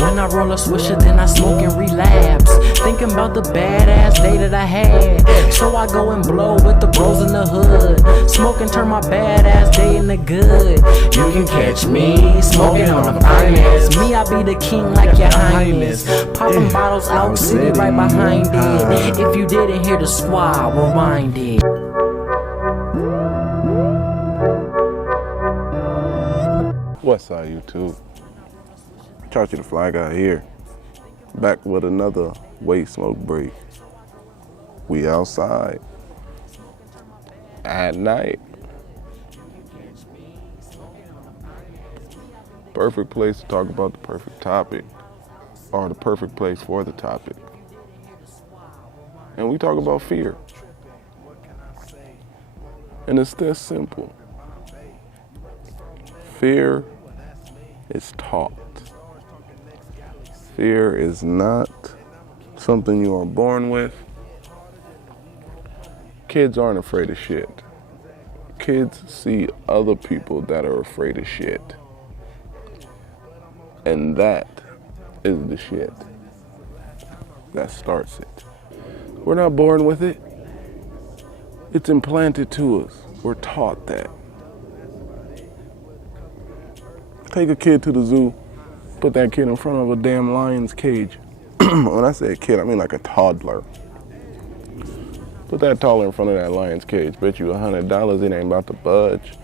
When I roll a swisher, then I smoke and relapse. Thinking about the badass day that I had. So I go and blow with the bros in the hood. Smoke and turn my badass day into good. You can catch me smoking on the finest. Me, I be the king like your highness. Popping bottles out city right behind it. If you didn't hear the squad, rewind it. What's up, YouTube? Charlie the Fly Guy here, back with another Wait Smoke Break. We outside at night. Perfect place to talk about the perfect topic, or the perfect place for the topic. And we talk about fear. And it's this simple. Fear is taught. Fear is not something you are born with. Kids aren't afraid of shit. Kids see other people that are afraid of shit. And that is the shit that starts it. We're not born with it. It's implanted to us. We're taught that. Take a kid to the zoo, put that kid in front of a damn lion's cage. When I say a kid, I mean like a toddler. Put that toddler in front of that lion's cage. Bet you $100 it ain't about to budge.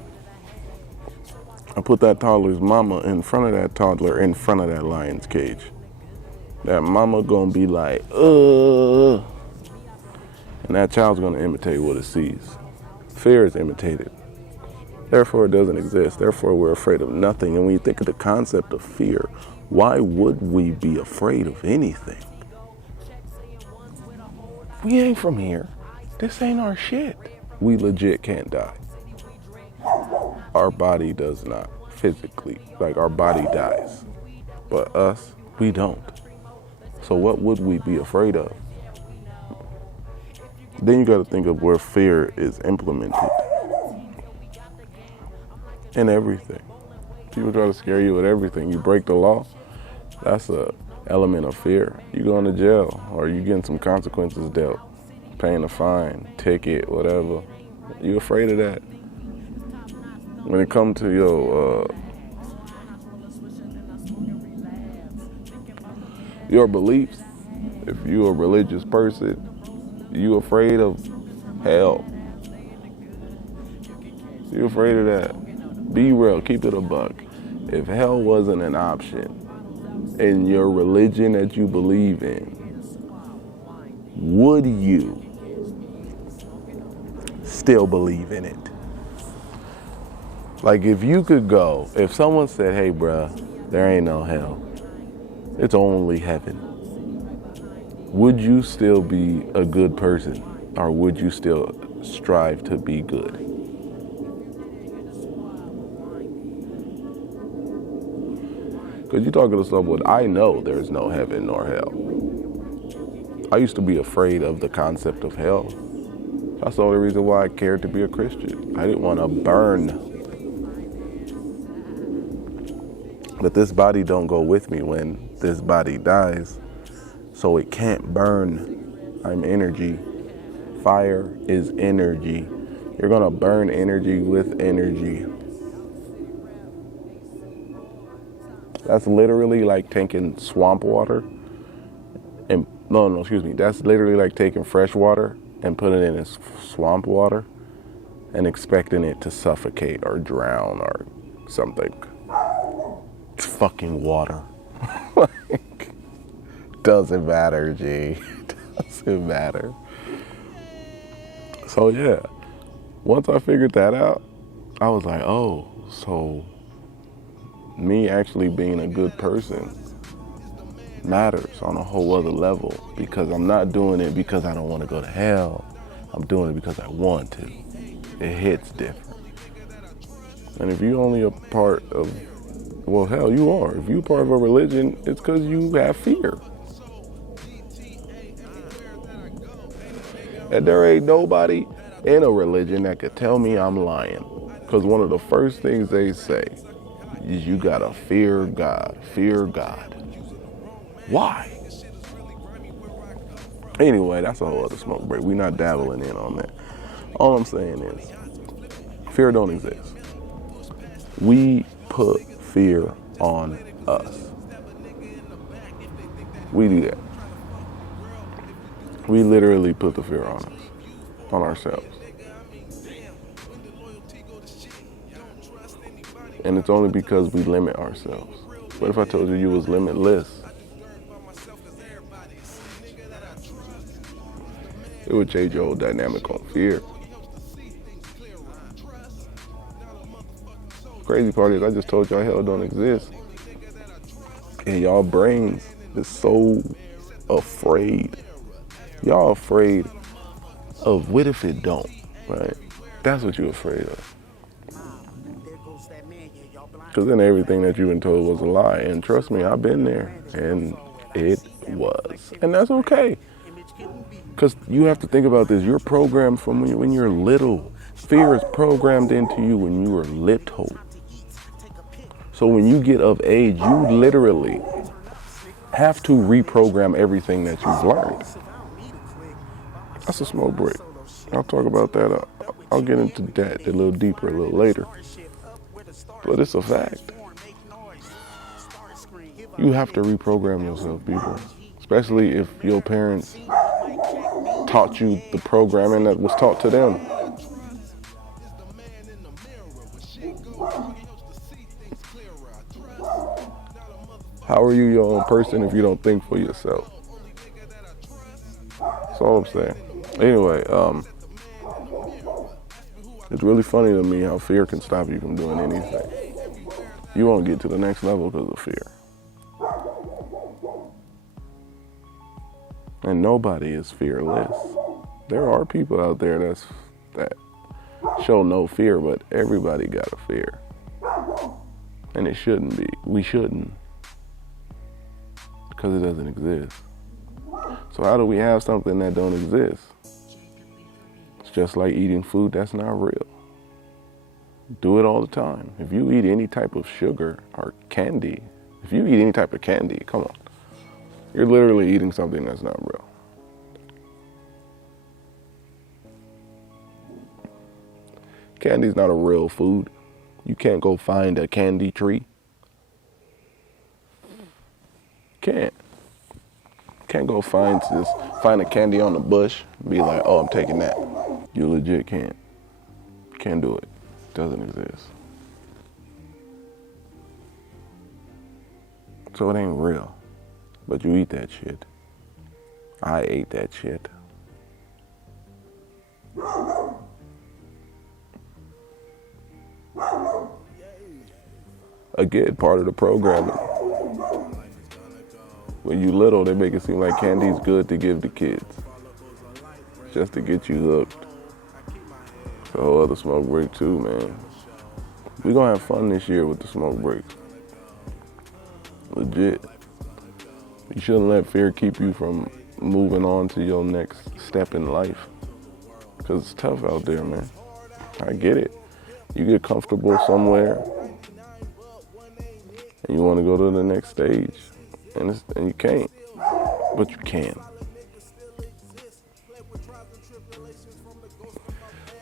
I put that toddler's mama in front of that toddler in front of that lion's cage. That mama gonna be like, ugh. And that child's gonna imitate what it sees. Fear is imitated. Therefore, it doesn't exist. Therefore, we're afraid of nothing. And when you think of the concept of fear, why would we be afraid of anything? We ain't from here. This ain't our shit. We legit can't die. Our body does not physically. Like, our body dies. But us, we don't. So what would we be afraid of? Then you got to think of where fear is implemented. In everything. People try to scare you with everything. You break the law, that's a element of fear. You going to jail, or you getting some consequences dealt, paying a fine, ticket, whatever. You afraid of that. When it comes to your beliefs, if you're a religious person, you afraid of hell. You afraid of that. Be real, keep it a buck. If hell wasn't an option in your religion that you believe in, would you still believe in it? Like, if you could go, if someone said, hey bruh, there ain't no hell, it's only heaven, would you still be a good person, or would you still strive to be good? Because you're talking to someone, I know there's no heaven nor hell. I used to be afraid of the concept of hell. That's the only reason why I cared to be a Christian. I didn't want to burn. But this body don't go with me when this body dies, so it can't burn. I'm energy. Fire is energy. You're going to burn energy with energy. That's literally like taking swamp water and, that's literally like taking fresh water and putting it in swamp water and expecting it to suffocate or drown or something. It's fucking water. Like, doesn't matter, G. Doesn't matter. So yeah, once I figured that out, I was like, oh, so me actually being a good person matters on a whole other level, because I'm not doing it because I don't want to go to hell. I'm doing it because I want to. It hits different. And if you're only a part of, well, hell, you are. If you're part of a religion, it's because you have fear. And there ain't nobody in a religion that could tell me I'm lying. Because one of the first things they say is you gotta fear God. Fear God. Why? Anyway, that's a whole other smoke break. We not dabbling in on that. All I'm saying is, fear don't exist. We put fear on us. We do that. We literally put the fear on us, on ourselves. And it's only because we limit ourselves. What if I told you was limitless? It would change your whole dynamic on fear. Crazy part is I just told y'all hell don't exist. And y'all brains is so afraid. Y'all afraid of what if it don't, right? That's what you're afraid of. Because then everything that you've been told was a lie. And trust me, I've been there. And it was. And that's okay. Because you have to think about this. You're programmed from when you're little. Fear is programmed into you when you were little. So when you get of age, you literally have to reprogram everything that you've learned. That's a smoke break. I'll talk about that. I'll get into that a little deeper a little later. But it's a fact. You have to reprogram yourself, people. Especially if your parents taught you the programming that was taught to them. How are you your own person if you don't think for yourself? That's all I'm saying. Anyway, it's really funny to me how fear can stop you from doing anything. You won't get to the next level because of fear. And nobody is fearless. There are people out there that show no fear, but everybody got a fear. And it shouldn't be. We shouldn't. Because it doesn't exist. So how do we have something that don't exist? It's just like eating food that's not real. Do it all the time. If you eat any type of sugar or candy, come on. You're literally eating something that's not real. Candy's not a real food. You can't go find a candy tree. Can't go find a candy on the bush and be like, oh, I'm taking that. You legit can't. Can't do it. Doesn't exist. So it ain't real. But you eat that shit. I ate that shit. Again, part of the programming. When you little, they make it seem like candy's good to give to kids. Just to get you hooked. It's a whole other smoke break too, man. We gonna have fun this year with the smoke break. Legit. You shouldn't let fear keep you from moving on to your next step in life. Because it's tough out there, man. I get it. You get comfortable somewhere and you want to go to the next stage. And you can't, but you can.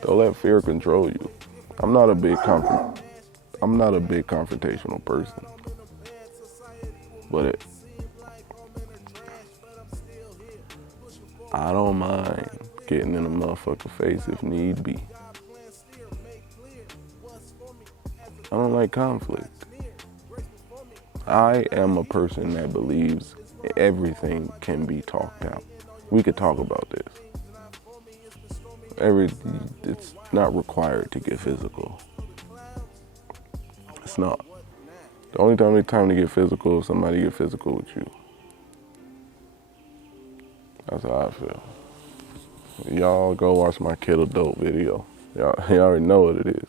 Don't let fear control you. I'm not a big confrontational person, but I don't mind getting in a motherfucker's face if need be. I don't like conflict. I am a person that believes everything can be talked out. We could talk about this. It's not required to get physical. It's not. The only time to get physical is somebody get physical with you. That's how I feel. Y'all go watch my Kid Adult video. Y'all already know what it is.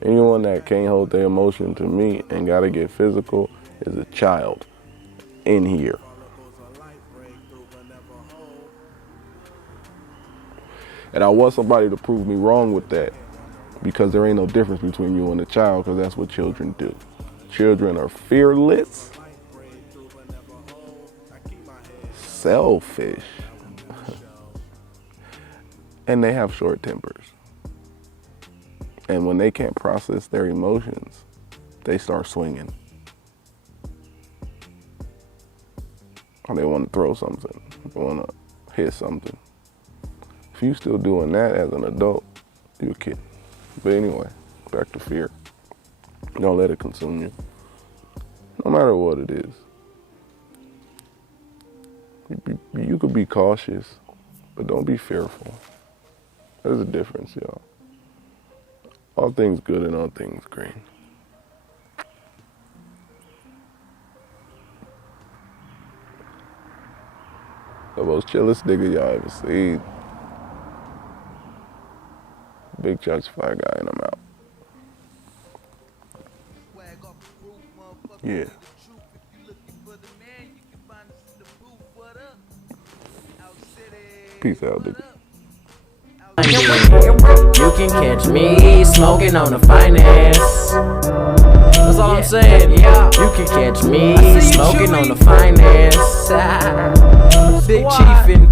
Anyone that can't hold their emotion to me and gotta get physical is a child in here. And I want somebody to prove me wrong with that, because there ain't no difference between you and a child, because that's what children do. Children are fearless selfish. And they have short tempers. And when they can't process their emotions, they start swinging. Or they want to throw something. They want to hit something. If you still doing that as an adult, you're a kid. But anyway, back to fear. Don't let it consume you. No matter what it is. You could be cautious, but don't be fearful. There's a difference, y'all. All things good and all things green. The most chillest nigga y'all ever seen. Big shots fire guy and I'm out. Yeah. Peace out, nigga. You can catch me smoking on the finance. That's all I'm saying. Yeah. You can catch me smoking on the finance. Big chiefin'.